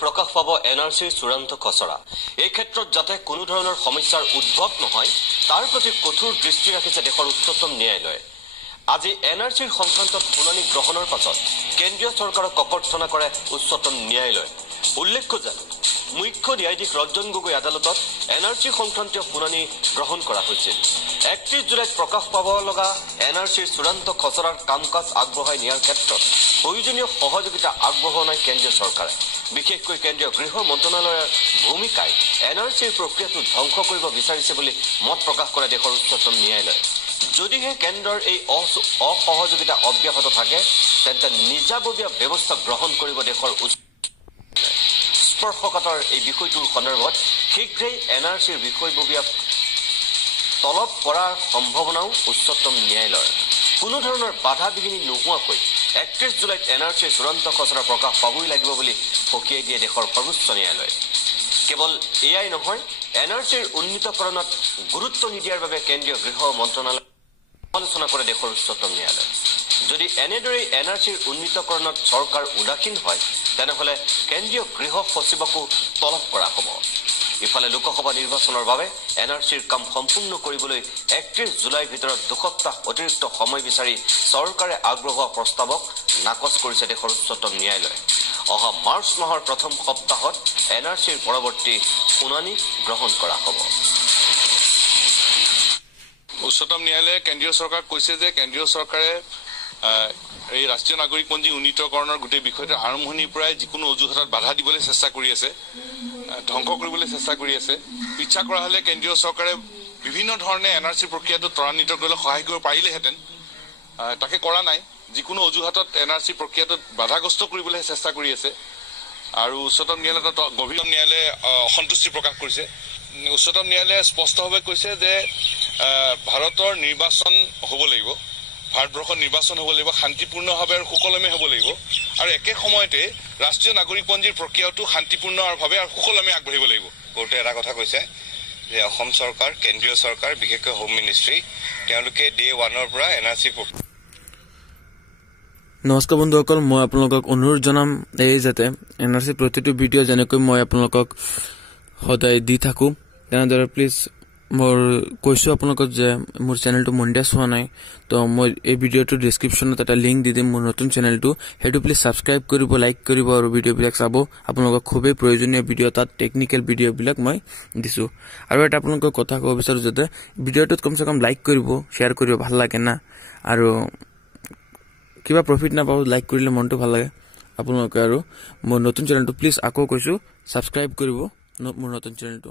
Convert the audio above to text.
প্ৰকাশ পাব এনআৰচিৰ চূড়ান্ত খচৰা। এই ক্ষেত্ৰত যাতে কোনো ধৰণৰ সমস্যাৰ উদ্ভৱ নহয় তাৰ প্ৰতি কঠোৰ দৃষ্টি ৰাখিছে দেশৰ উচ্চতম ন্যায়ালয়ে। আজি এনআৰচিৰ সংক্ৰান্তত শুনানি গ্ৰহণৰ পাছত কেন্দ্ৰীয় চৰকাৰক ককৰ্থনা কৰে উচ্চতম ন্যায়ালয়ে। উল্লেখ্য যে মুখ্য ন্যায়াধীশ ৰঞ্জন গগৈ আদালতত এনআৰচি সংক্ৰান্তীয় শুনানি গ্ৰহণ কৰা হৈছিল। 31 জুলাইত প্ৰকাশ পাব লগা এনআৰচিৰ চূড়ান্ত খচৰাৰ কাম কাজ আগবঢ়াই নিয়াৰ ক্ষেত্ৰত প্ৰয়োজনীয় সহযোগিতা আগবঢ়োৱা নাই কেন্দ্ৰীয় চৰকাৰে। বিশেষকৈ কেন্দ্ৰীয় গৃহ মন্ত্ৰণালয়ৰ ভূমিকাই এনআৰচিৰ প্ৰক্ৰিয়াটো ধ্বংস কৰিব বিচাৰিছে বুলি মত প্ৰকাশ কৰে দেশৰ উচ্চতম ন্যায়ালয়ে। যদিহে কেন্দ্ৰৰ এই অসহযোগিতা অব্যাহত থাকে তেন্তে নিজাববীয়া ব্যৱস্থা গ্ৰহণ কৰিব দেশৰ স্পৰ্শকাতৰ এই বিষয়টোৰ সন্দৰ্ভত শীঘ্ৰেই এনআৰচিৰ বিষয়ববীয়া তলব কৰাৰ সম্ভাৱনাও উচ্চতম ন্যায়ালয়ৰ। কোনো ধৰণৰ বাধা বিঘিনি নোহোৱাকৈ 31 জুলাইত এনআৰচিৰ চূড়ান্ত খচৰা প্ৰকাশ পাবই লাগিব বুলি সকীয়াই দিয়ে দেশৰ সৰ্বোচ্চ ন্যায়ালয়ে। কেৱল এয়াই নহয়, এনআৰচিৰ উন্নীতকৰণত গুৰুত্ব নিদিয়াৰ বাবে কেন্দ্ৰীয় গৃহ মন্ত্ৰণালয় সমালোচনা কৰে দেশৰ উচ্চতম ন্যায়ালয়ে। যদি এনেদৰে এনআৰচিৰ উন্নীতকৰণত চৰকাৰ উদাসীন হয় তেনেহলে কেন্দ্ৰীয় গৃহ সচিবকো তলব কৰা হ'ব। ইফালে লোকসভা নিৰ্বাচনৰ বাবে এনআৰচিৰ কাম সম্পূৰ্ণ কৰিবলৈ 31 জুলাইৰ ভিতৰত 2 সপ্তাহ অতিৰিক্ত সময় বিচাৰি চৰকাৰে আগবঢ়োৱা প্ৰস্তাৱক নাকচ কৰিছে দেশৰ উচ্চতম ন্যায়ালয়ে। অহা মাৰ্চ মাহৰ প্ৰথম সপ্তাহত এনআৰচিৰ পৰৱৰ্তী শুনানি গ্ৰহণ কৰা হ'ব। উচ্চতম ন্যায়ালয়ে কেন্দ্ৰীয় চৰকাৰক কৈছে যে কেন্দ্ৰীয় চৰকাৰে এই ৰাষ্ট্ৰীয় নাগৰিকপঞ্জী উন্নীতকৰণৰ গোটেই বিষয়টো আৰম্ভণিৰ পৰাই যিকোনো অজুহাতত বাধা দিবলৈ চেষ্টা কৰি আছে, ধ্বংস কৰিবলৈ চেষ্টা কৰি আছে। ইচ্ছা কৰা হলে কেন্দ্ৰীয় চৰকাৰে বিভিন্ন ধৰণে এনআৰচি প্ৰক্ৰিয়াটো ত্বৰান্বিত কৰিবলৈ সহায় কৰিব পাৰিলেহেঁতেন, তাকে কৰা নাই। যিকোনো অজুহাতত এনআৰচি প্ৰক্ৰিয়াটোত বাধাগ্ৰস্ত কৰিবলৈ চেষ্টা কৰি আছে। আৰু উচ্চতম ন্যায়ালয়ত গভীৰ ন্যায়ালয়ে অসন্তুষ্টি প্ৰকাশ কৰিছে। উচ্চতম ন্যায়ালয়ে স্পষ্টভাৱে কৈছে যে ভাৰতৰ নিৰ্বাচন হ'ব লাগিব, ভাৰতবৰ্ষৰ নিৰ্বাচন হ'ব লাগিব, শান্তিপূৰ্ণভাৱে আৰু সুকলমে হ'ব লাগিব। আৰু একে সময়তে ৰাষ্ট্ৰীয় নাগৰিকপঞ্জীৰ প্ৰক্ৰিয়াটো শান্তিপূৰ্ণভাৱে আৰু সুকলমে আগবাঢ়িব লাগিব। কোৰ্টে এটা কথা কৈছে যে অসম চৰকাৰ, কেন্দ্ৰীয় চৰকাৰ, বিশেষকৈ হোম মিনিষ্ট্ৰী, তেওঁলোকে ডে 1ৰ পৰা এনআৰচি নমস্কাৰ বন্ধুসকল, মই আপোনালোকক অনুৰোধ জনাম এই যাতে এনআৰচি প্ৰতিটো ভিডিঅ' যেনেকৈ মই আপোনালোকক সদায় দি থাকো তেনেদৰে প্লিজ মই কৈছো আপোনালোকক যে মোৰ চেনেলটো মনিটাইজ হোৱা নাই, তো মই এই ভিডিঅ'টোৰ ডেছক্ৰিপশ্যনত এটা লিংক দি দিম মোৰ নতুন চেনেলটো, সেইটো প্লিজ ছাবস্ক্ৰাইব কৰিব, লাইক কৰিব আৰু ভিডিঅ'বিলাক চাব। আপোনালোকক খুবেই প্ৰয়োজনীয় ভিডিঅ', তাত টেকনিকেল ভিডিঅ'বিলাক মই দিছো। আৰু এটা আপোনালোকক কথা ক'ব বিচাৰো যাতে ভিডিঅ'টোত কমচে কম লাইক কৰিব, শ্বেয়াৰ কৰিব, ভাল লাগে না। আৰু কিবা প্ৰফিট নাপাওঁ, লাইক কৰিলে মনটো ভাল লাগে আপোনালোকে। আৰু মোৰ নতুন চেনেলটো প্লিজ আকৌ কৈছো ছাবস্ক্ৰাইব কৰিব মোৰ নতুন চেনেলটো।